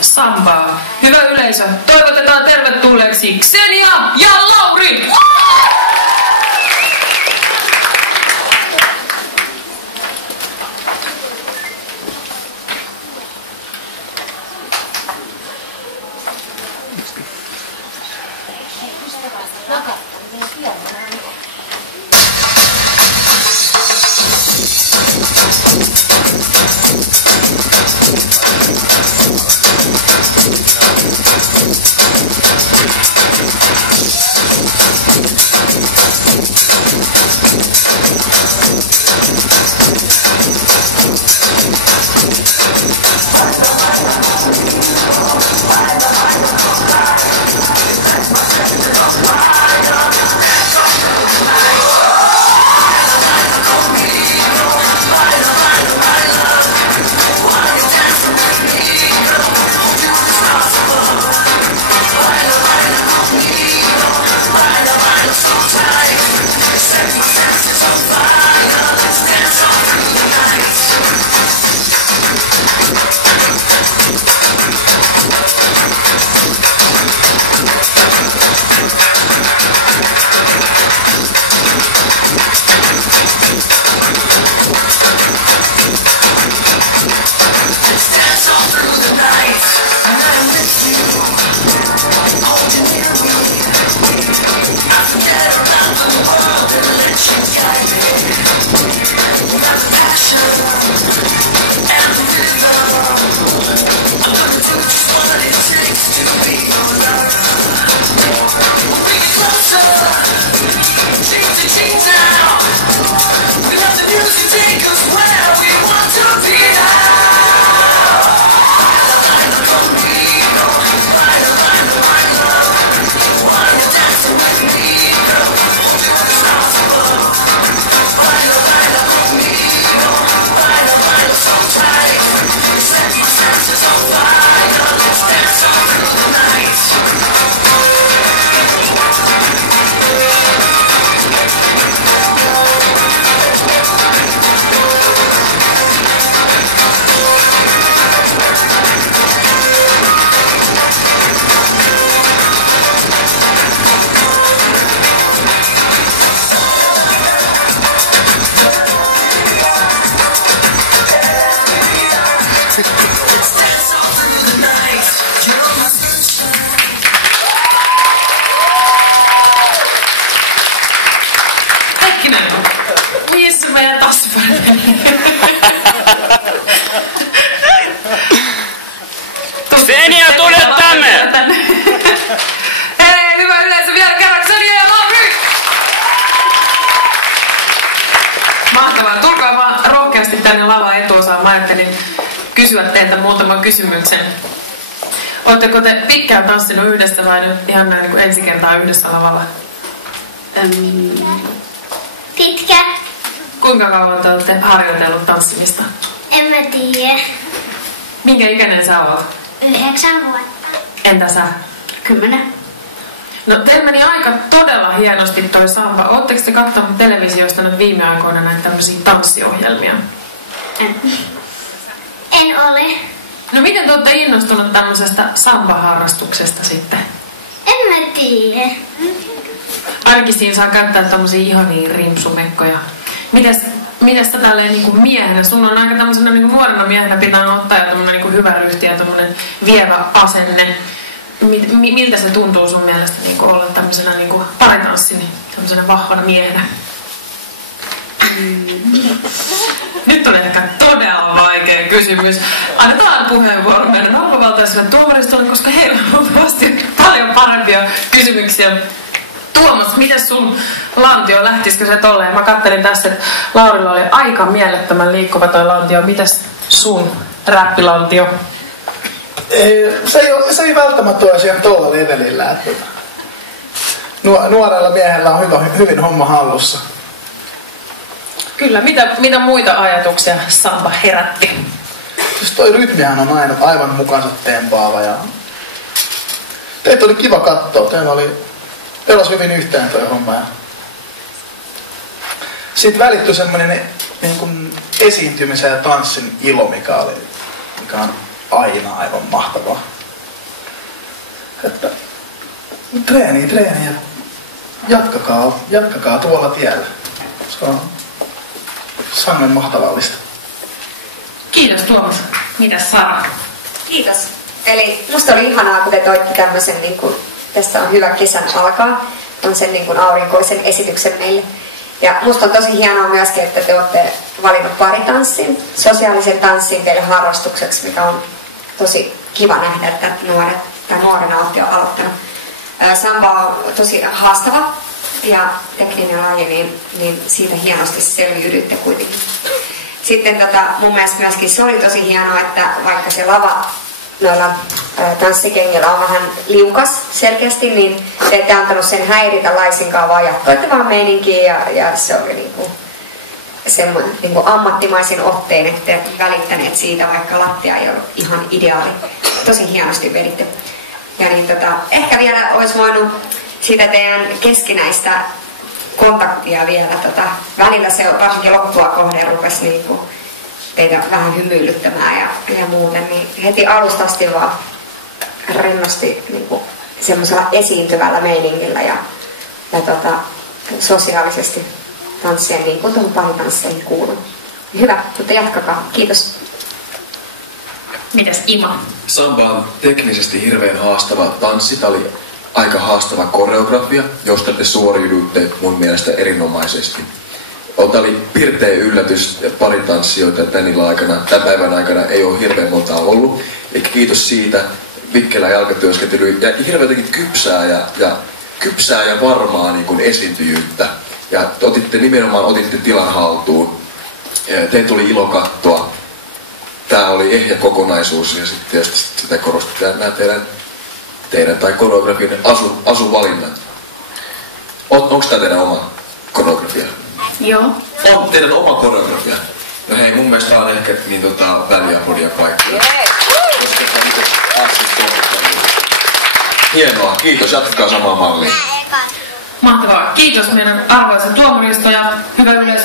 sambaa. Hyvä yleisö, toivotetaan tervetulleeksi Xenia ja Lauri! Xenia, tule tänne! Hei, hyvä yleisö, vielä kerran Xenia ja Lauri! Mahtavaa, tulkaa vaan rohkeasti tänne lavan etuosaan. Mä ajattelin kysyä teiltä muutaman kysymyksen. Oletteko te pitkään tanssinut yhdessä vai nyt ihan näin niin kuin ensi kertaa yhdessä lavalla? Pitkä. Kuinka kauan te olette harjoitellut tanssimista? En mä tiedä. Minkä ikäinen sä oot? 9 vuotta. Entä sä? 10. No teillä meni aika todella hienosti toi samba. Ootteko te katsonut televisiosta nyt viime aikoina näitä tämmöisiä tanssiohjelmia? En ole. No miten te olette innostunut tämmöisestä samba-harrastuksesta sitten? En mä tiedä. Ainakin siinä saa käyttää tämmöisiä ihania rimpsumekkoja. Mites sä tälleen niinku miehenä? Sun on aika tämmöisenä niinku nuorena miehenä pitää ottaa jo tämmönen niinku hyvä ryhti ja tämmönen vievä asenne. Miltä se tuntuu sun mielestä niinku olla tämmöisenä niinku paritanssin, niin tämmöisenä vahvana miehenä? Nyt on ehkä todella vaikea kysymys. Annetaan puheenvuoro meidän arvovaltaiselle tuomaristolle, koska heillä on luultavasti paljon parempia kysymyksiä. Tuomas, miten sun lantio, lähtisikö se tolleen? Mä kattelin tässä, että Laurilla oli aika mielettömän liikkuva toi lantio. Mites sun räppilantio? Se ei välttämättä ole siellä tuolla levelillä. Nuorella miehellä on hyvin homma hallussa. Kyllä, mitä muita ajatuksia samba herätti? Siis toi rytmihän on aivan mukansa tempaava ja teitä oli kiva katsoa. Teillä pelasi hyvin yhteen toi homma. Ja siitä välittyi semmoinen niin kuin esiintymisen ja tanssin ilo, mikä on aina aivan mahtavaa. Että treeniä ja jatkakaa tuolla tiellä. Se on sangen mahtavallista. Kiitos Tuomas. Mitäs Sara? Kiitos. Eli musta oli ihanaa, kun te toitte tämmöisen, niin kuin, tästä on hyvä kesän alkaa, on sen niin kuin aurinkoisen esityksen meille. Ja musta on tosi hienoa myöskin, että te olette valinnut paritanssin, sosiaalisen tanssin teille harrastukseksi, mikä on tosi kiva nähdä, että nuorena olette jo aloittanut. Samba on tosi haastava ja tekninen laji, niin siitä hienosti selviydytte kuitenkin. Sitten mun mielestä myöskin se oli tosi hienoa, että vaikka se lava noilla tanssikengillä on vähän liukas selkeästi, niin te ette antanut sen häiritä laisinkaan, vaan jatkoitte vaan meininkiin ja se oli semmoinen ammattimaisin otteen, että välittäneet siitä, vaikka lattia ei ollut ihan ideaali. Tosi hienosti veditte. Ja niin ehkä vielä olisi voinut sitä teidän keskinäistä kontaktia vielä. Välillä se varsinkin loppua kohden rupesi niinku teitä vähän hymyilyttämään ja muuten, niin heti alusta asti vaan rennosti niinku semmoisella esiintyvällä meiningillä ja sosiaalisesti tanssien niin kuin tuohon paritansseihin kuuluu. Hyvä, mutta jatkakaa. Kiitos. Mitäs Ima? Samba on teknisesti hirveän haastava tanssi. Tämä oli aika haastava koreografia, josta te suoriuduitte mun mielestä erinomaisesti. Tämä oli pirteä yllätys paritanssijoita tämän päivän aikana ei ole hirveän monta ollut. Eli kiitos siitä, vikkelä jalkatyöskentely ja hirveän kypsää ja varmaa niin kuin esiintyjyyttä. Ja otitte tilan haltuun. Teille tuli ilo katsoa. Tämä oli ehjä kokonaisuus ja sitten tietysti sitä korosti nämä teidän tai koreografien asuvalinnat. Onko tämä teidän oma koreografia? Joo. On teidän oma koreografia. No hei, mun mielestä tää on ehkä niin väliapodia kaikkia. Koska hienoa, kiitos, jatkakaa samaa mallia. Mahtavaa. Kiitos meidän arvoisa tuomaristo ja hyvä yleisö.